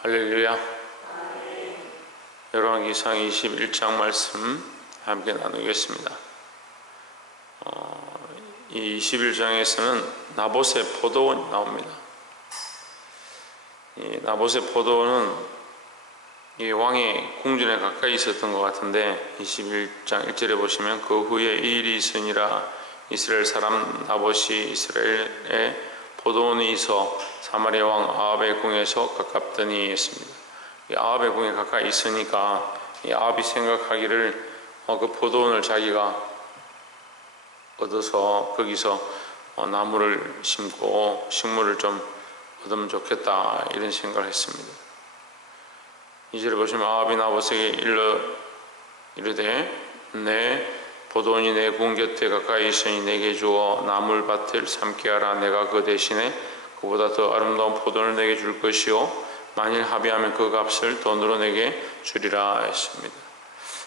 할렐루야. 열왕기상 21장 말씀 함께 나누겠습니다. 이 21장에서는 나봇의 포도원이 나옵니다. 이 나봇의 포도원은 이 왕의 궁전에 가까이 있었던 것 같은데 21장 1절에 보시면 그 후에 이 일이 있으니라 이스라엘 사람 나봇이 이스라엘에 포도원이 있어 사마리아 왕 아합의 궁에서 가깝더니 했습니다. 이 아합의 궁에 가까이 있으니까 이 아합이 생각하기를 그 포도원을 자기가 얻어서 거기서 나무를 심고 식물을 좀 얻으면 좋겠다 이런 생각을 했습니다. 2절에 보시면 아합이 나봇에게 이르되 내 포도원이 내 궁 곁에 가까이 있으니 내게 주어 나물밭을 삼게 하라. 내가 그 대신에 그보다 더 아름다운 포도원을 내게 줄 것이요 만일 합의하면 그 값을 돈으로 내게 주리라 했습니다.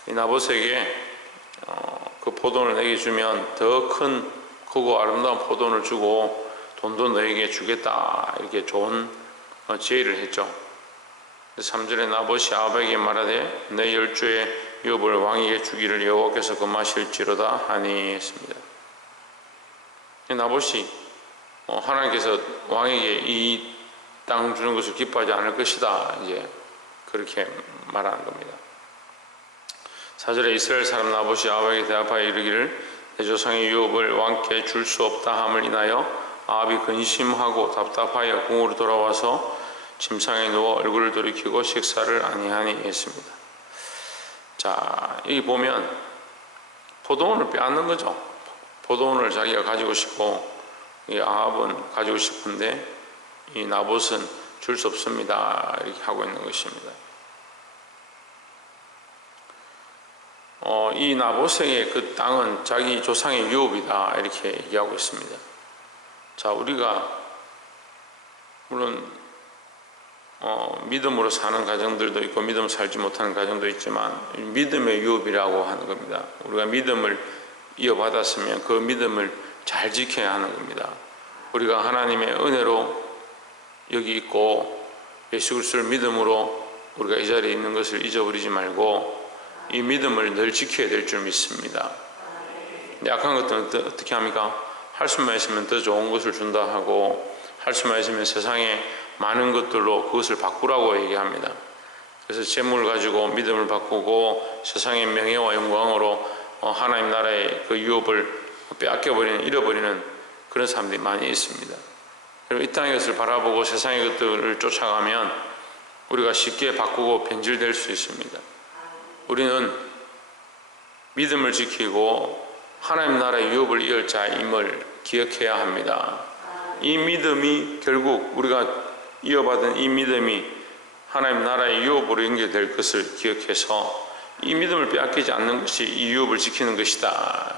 이 나봇에게 그 포도원을 내게 주면 더 크고 아름다운 포도원을 주고 돈도 너에게 주겠다 이렇게 좋은 제의를 했죠. 3절에 나봇이 아합에게 말하되 내 열조의 유업을 왕에게 주기를 여호와께서 금하실지로다 하니 했습니다. 나봇이 하나님께서 왕에게 이 땅 주는 것을 기뻐하지 않을 것이다 이제 그렇게 말하는 겁니다. 4절에 이스라엘 사람 나봇이 아합에게 대답하여 이르기를 내 조상의 유업을 왕께 줄 수 없다 함을 인하여 아합이 근심하고 답답하여 궁으로 돌아와서 침상에 누워 얼굴을 돌이키고 식사를 아니하니 했습니다. 자, 여기 보면 포도원을 빼앗는 거죠. 포도원을 자기가 가지고 싶고 이 아합은 가지고 싶은데 이 나봇은 줄 수 없습니다 이렇게 하고 있는 것입니다. 이 나봇에게 그 땅은 자기 조상의 유업이다 이렇게 얘기하고 있습니다. 자, 우리가 물론 믿음으로 사는 가정들도 있고 믿음으로 살지 못하는 가정도 있지만 믿음의 유업이라고 하는 겁니다. 우리가 믿음을 이어받았으면 그 믿음을 잘 지켜야 하는 겁니다. 우리가 하나님의 은혜로 여기 있고 예수 그리스도를 믿음으로 우리가 이 자리에 있는 것을 잊어버리지 말고 이 믿음을 늘 지켜야 될 줄 믿습니다. 약한 것들은 어떻게 합니까? 할 수만 있으면 더 좋은 것을 준다 하고 할 수만 있으면 세상에 많은 것들로 그것을 바꾸라고 얘기합니다. 그래서 재물을 가지고 믿음을 바꾸고 세상의 명예와 영광으로 하나님 나라의 그 유업을 빼앗겨버리는 잃어버리는 그런 사람들이 많이 있습니다. 그리고 이 땅의 것을 바라보고 세상의 것들을 쫓아가면 우리가 쉽게 바꾸고 변질될 수 있습니다. 우리는 믿음을 지키고 하나님 나라의 유업을 이을 자임을 기억해야 합니다. 이 믿음이 결국 우리가 이어받은 이 믿음이 하나님 나라의 유업으로 연결될 것을 기억해서 이 믿음을 빼앗기지 않는 것이 이 유업을 지키는 것이다.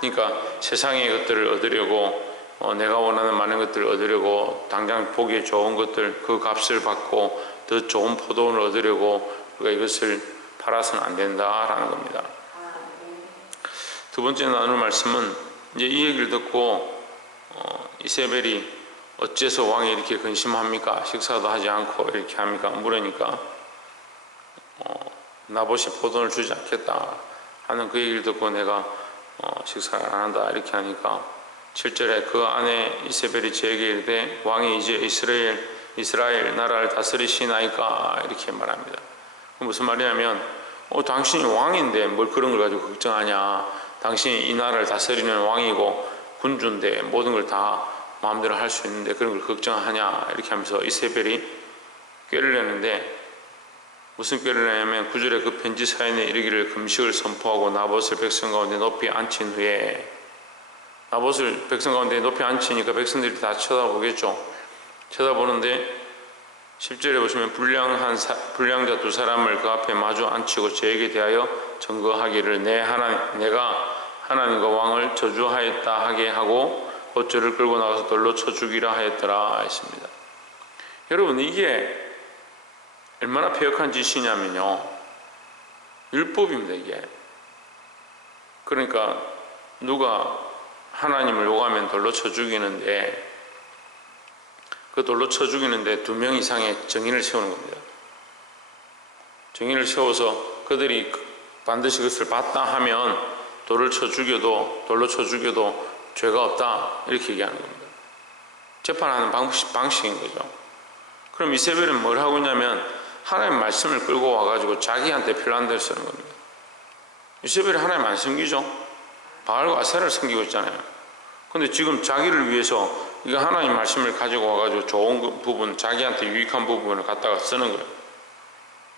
그러니까 세상의 것들을 얻으려고 내가 원하는 많은 것들을 얻으려고 당장 보기에 좋은 것들 그 값을 받고 더 좋은 포도원을 얻으려고 우리가 이것을 팔아서는 안 된다라는 겁니다. 두 번째 나눌 말씀은 이제 이 얘기를 듣고 이세벨이 어째서 왕이 이렇게 근심합니까? 식사도 하지 않고 이렇게 합니까? 물으니까 나봇이 포도원을 주지 않겠다 하는 그 얘기를 듣고 내가 식사를 안 한다 이렇게 하니까 7절에 그 아내 이세벨이 저에게 이르되 왕이 이제 이스라엘 나라를 다스리시나이까 이렇게 말합니다. 무슨 말이냐면 당신이 왕인데 뭘 그런 걸 가지고 걱정하냐. 당신이 이 나라를 다스리는 왕이고 군주인데 모든 걸 다 마음대로 할 수 있는데 그런 걸 걱정하냐 이렇게 하면서 이세벨이 꾀를 내는데 무슨 꾀를 내냐면 9절에 그 편지 사연에 이르기를 금식을 선포하고 나봇을 백성 가운데 높이 앉힌 후에 나봇을 백성 가운데 높이 앉히니까 백성들이 다 쳐다보겠죠. 쳐다보는데 10절에 보시면 불량자 두 사람을 그 앞에 마주 앉히고 저에게 대하여 증거하기를 내가 하나님과 왕을 저주하였다 하게 하고 곧 저를 끌고 나가서 돌로 쳐 죽이라 하였더라 했습니다. 여러분 이게 얼마나 폐역한 짓이냐면요 율법입니다 이게. 그러니까 누가 하나님을 욕하면 돌로 쳐 죽이는데 그 돌로 쳐 죽이는데 2명 이상의 정인을 세우는 겁니다. 정인을 세워서 그들이 반드시 그것을 봤다 하면 돌로 쳐 죽여도 죄가 없다 이렇게 얘기하는 겁니다. 재판하는 방식인 거죠. 그럼 이세벨은 뭘 하고 있냐면 하나님 말씀을 끌고 와가지고 자기한테 필요한 대로 쓰는 겁니다. 이세벨이 하나님 안 섬기죠? 바알과 아세라를 섬기고 있잖아요. 근데 지금 자기를 위해서 이거 하나님 말씀을 가지고 와가지고 좋은 부분, 자기한테 유익한 부분을 갖다가 쓰는 거예요.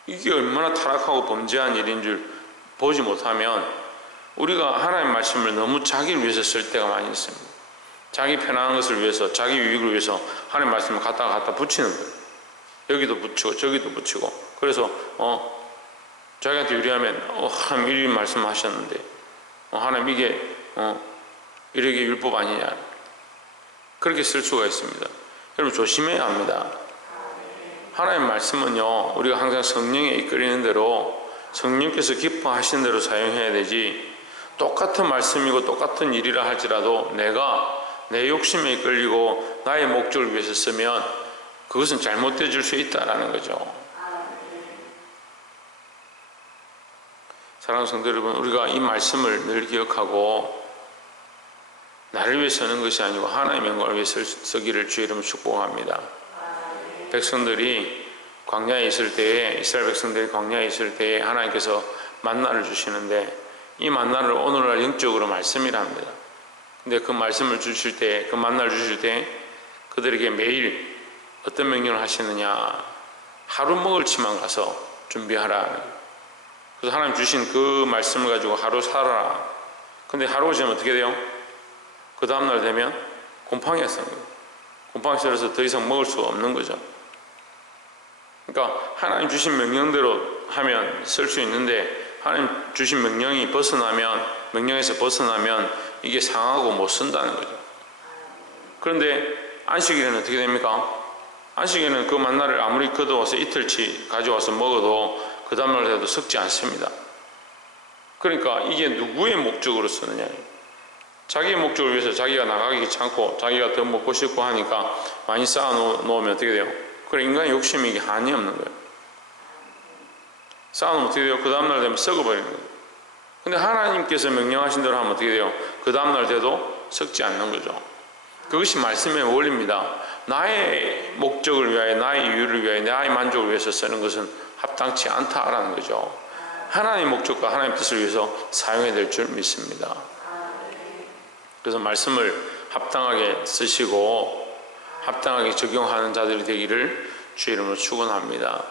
이게 얼마나 타락하고 범죄한 일인 줄 보지 못하면 우리가 하나님 말씀을 너무 자기를 위해서 쓸 때가 많이 있습니다. 자기 편안한 것을 위해서, 자기 유익을 위해서 하나님 말씀을 갖다 붙이는 거예요. 여기도 붙이고 저기도 붙이고. 그래서 자기한테 유리하면 하나님 이런 말씀하셨는데 하나님 이게 이렇게 율법 아니냐, 그렇게 쓸 수가 있습니다. 여러분 조심해야 합니다. 하나님 말씀은요, 우리가 항상 성령에 이끌리는 대로 성령께서 기뻐하시는 대로 사용해야 되지, 똑같은 말씀이고 똑같은 일이라 할지라도 내가 내 욕심에 이끌리고 나의 목적을 위해서 쓰면 그것은 잘못되어질 수 있다라는 거죠. 사랑하는 성도 여러분, 우리가 이 말씀을 늘 기억하고 나를 위해 쓰는 것이 아니고 하나님의 영광을 위해 쓰기를 주의 이름으로 축복합니다. 백성들이 광야에 있을 때에, 이스라엘 백성들이 광야에 있을 때에 하나님께서 만나를 주시는데 이 만나를 오늘날 영적으로 말씀이라 합니다. 근데 그 말씀을 주실 때, 그 만나를 주실 때 그들에게 매일 어떤 명령을 하시느냐, 하루 먹을 치만 가서 준비하라. 그래서 하나님 주신 그 말씀을 가지고 하루 살아라. 근데 하루가 지나면 어떻게 돼요? 그 다음날 되면 곰팡이가 썩는 거예요. 곰팡이 썰어서 더 이상 먹을 수가 없는 거죠. 그러니까 하나님 주신 명령대로 하면 쓸 수 있는데 하나님 주신 명령이 명령에서 벗어나면 이게 상하고 못 쓴다는 거죠. 그런데 안식일에는 어떻게 됩니까? 안식일에는 그 만나를 아무리 걷어와서 이틀치 가져와서 먹어도 그 다음날 돼도 썩지 않습니다. 그러니까 이게 누구의 목적으로 쓰느냐, 자기의 목적을 위해서 자기가 나가기 귀찮고 자기가 더 먹고 싶고 하니까 많이 쌓아 놓으면 어떻게 돼요? 그래, 인간의 욕심이 이게 한이 없는 거예요. 쌓아 놓으면 어떻게 돼요? 그 다음날 되면 썩어버리는 거예요. 근데 하나님께서 명령하신 대로 하면 어떻게 돼요? 그 다음날 돼도 썩지 않는 거죠. 그것이 말씀의 원리입니다. 나의 목적을 위하여, 나의 이유를 위하여, 나의 만족을 위해서 쓰는 것은 합당치 않다라는 거죠. 하나님의 목적과 하나님의 뜻을 위해서 사용해야 될 줄 믿습니다. 그래서 말씀을 합당하게 쓰시고 합당하게 적용하는 자들이 되기를 주의 이름으로 축원합니다.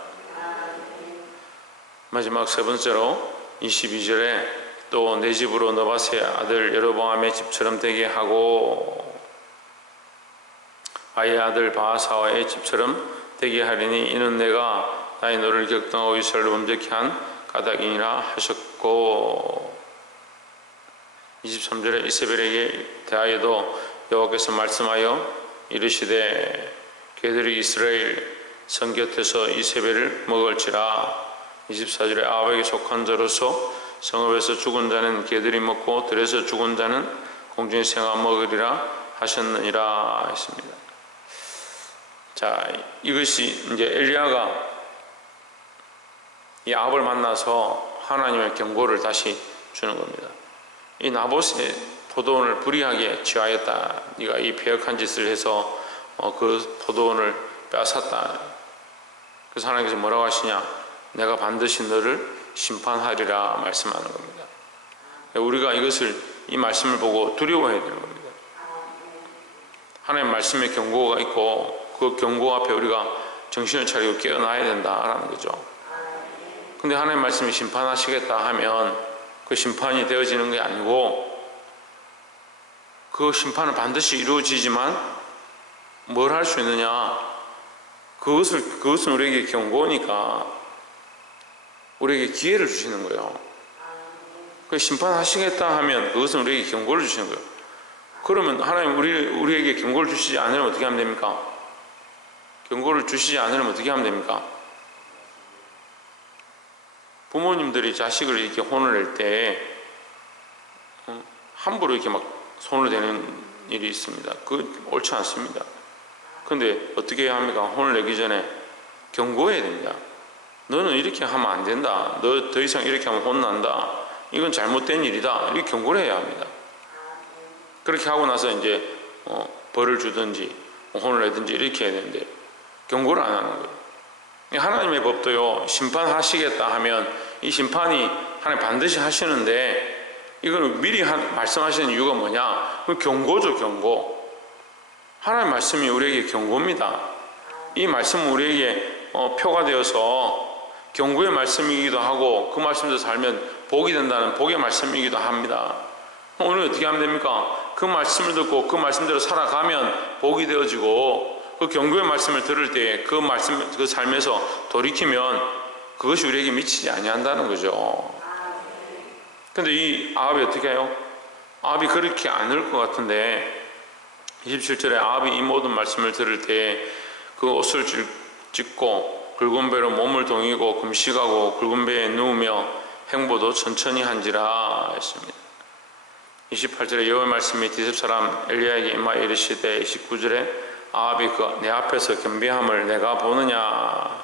마지막 세 번째로 22절에 또 내 집으로 너밧의 아들 여로보암의 집처럼 되게 하고 아의 아들 바하사와의 집처럼 되게 하리니 이는 내가 나의 너를 격동하고 이스라엘을 범죄케 한 까닭이니라 하셨고, 23절에 이세벨에게 대하여도 여호와께서 말씀하여 이르시되 그들이 이스라엘 성 곁에서 이세벨을 먹을지라. 24절에 아합에게 속한 자로서 성읍에서 죽은 자는 개들이 먹고 들에서 죽은 자는 공중의 새가 먹으리라 하셨느니라 했습니다. 자, 이것이 이제 엘리야가 이 아합을 만나서 하나님의 경고를 다시 주는 겁니다. 이 나봇의 포도원을 불의하게 취하였다. 네가 이 패역한 짓을 해서 그 포도원을 빼앗았다. 그래서 하나님께서 뭐라고 하시냐? 내가 반드시 너를 심판하리라 말씀하는 겁니다. 우리가 이 말씀을 보고 두려워해야 되는 겁니다. 하나님 말씀의 경고가 있고 그 경고 앞에 우리가 정신을 차리고 깨어나야 된다라는 거죠. 근데 하나님 말씀이 심판하시겠다 하면 그 심판이 되어지는 게 아니고 그 심판은 반드시 이루어지지만 뭘 할 수 있느냐? 그것은 우리에게 경고니까 우리에게 기회를 주시는 거예요. 그 심판하시겠다 하면 그것은 우리에게 경고를 주시는 거예요. 그러면 하나님 우리에게 경고를 주시지 않으면 어떻게 하면 됩니까? 경고를 주시지 않으면 어떻게 하면 됩니까? 부모님들이 자식을 이렇게 혼을 낼 때 함부로 이렇게 막 손을 대는 일이 있습니다. 그건 옳지 않습니다. 근데 어떻게 해야 합니까? 혼을 내기 전에 경고해야 됩니다. 너는 이렇게 하면 안 된다. 너 더 이상 이렇게 하면 혼난다. 이건 잘못된 일이다. 이렇게 경고를 해야 합니다. 그렇게 하고 나서 이제 벌을 주든지 혼을 내든지 이렇게 해야 되는데 경고를 안 하는 거예요. 하나님의 법도요, 심판하시겠다 하면 이 심판이 하나님 반드시 하시는데 이걸 미리 말씀하시는 이유가 뭐냐? 그 경고죠, 경고. 하나님 말씀이 우리에게 경고입니다. 이 말씀은 우리에게 표가 되어서 경고의 말씀이기도 하고 그 말씀대로 살면 복이 된다는 복의 말씀이기도 합니다. 오늘 어떻게 하면 됩니까? 그 말씀을 듣고 그 말씀대로 살아가면 복이 되어지고 그 경고의 말씀을 들을 때 그 말씀, 그 삶에서 돌이키면 그것이 우리에게 미치지 아니한다는 거죠. 근데 이 아합이 어떻게 해요? 아합이 그렇게 안 할 것 같은데 27절에 아합이 이 모든 말씀을 들을 때 그 옷을 찢고 굵은 배로 몸을 동이고 금식하고 굵은 배에 누우며 행보도 천천히 한지라 했습니다. 28절에 여호와의 말씀이 디셉 사람 엘리야에게 임하여 이르시되 29절에 아합이 내 앞에서 겸비함을 내가 보느냐?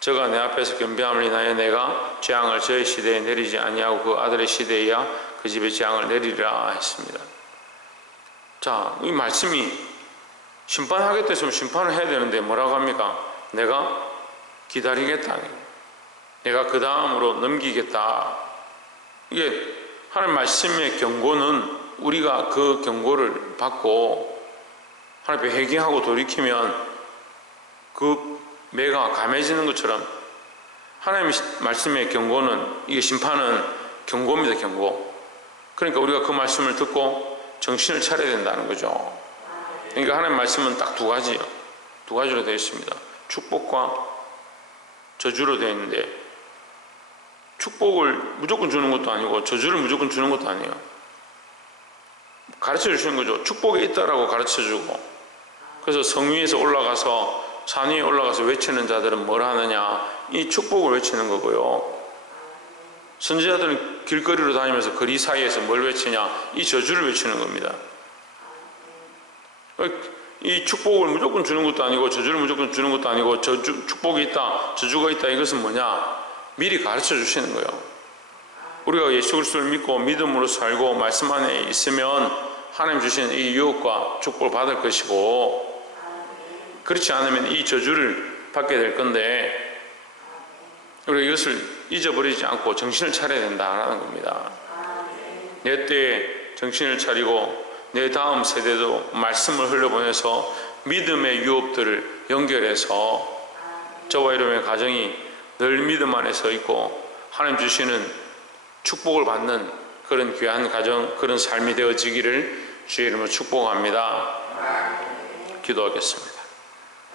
저가 내 앞에서 겸비함을 인하여 내가 재앙을 저의 시대에 내리지 아니하고 그 아들의 시대에야 그 집에 재앙을 내리리라 했습니다. 자, 이 말씀이 심판하겠다 했으면 심판을 해야 되는데 뭐라고 합니까? 내가 기다리겠다. 내가 그 다음으로 넘기겠다. 이게 하나님 말씀의 경고는 우리가 그 경고를 받고 하나님 앞에 회개하고 돌이키면 그 매가 감해지는 것처럼 하나님 말씀의 경고는, 이게 심판은 경고입니다. 경고. 그러니까 우리가 그 말씀을 듣고 정신을 차려야 된다는 거죠. 그러니까 하나님 말씀은 딱 두 가지로 되어 있습니다. 축복과 저주로 되어 있는데 축복을 무조건 주는 것도 아니고 저주를 무조건 주는 것도 아니에요. 가르쳐 주시는 거죠. 축복이 있다라고 가르쳐 주고, 그래서 성 위에서 올라가서 산 위에 올라가서 외치는 자들은 뭘 하느냐? 이 축복을 외치는 거고요. 선지자들은 길거리로 다니면서 거리 사이에서 뭘 외치냐? 이 저주를 외치는 겁니다. 이 축복을 무조건 주는 것도 아니고 저주를 무조건 주는 것도 아니고 축복이 있다, 저주가 있다, 이것은 뭐냐? 미리 가르쳐 주시는 거예요. 우리가 예수 그리스도를 믿고 믿음으로 살고 말씀 안에 있으면 하나님 주신 이 유혹과 축복을 받을 것이고, 그렇지 않으면 이 저주를 받게 될 건데 우리가 이것을 잊어버리지 않고 정신을 차려야 된다는 겁니다. 내 때에 정신을 차리고 내 다음 세대도 말씀을 흘려보내서 믿음의 유업들을 연결해서 저와 여러분의 가정이 늘 믿음 안에 서 있고 하나님 주시는 축복을 받는 그런 귀한 가정, 그런 삶이 되어지기를 주의 이름으로 축복합니다. 기도하겠습니다.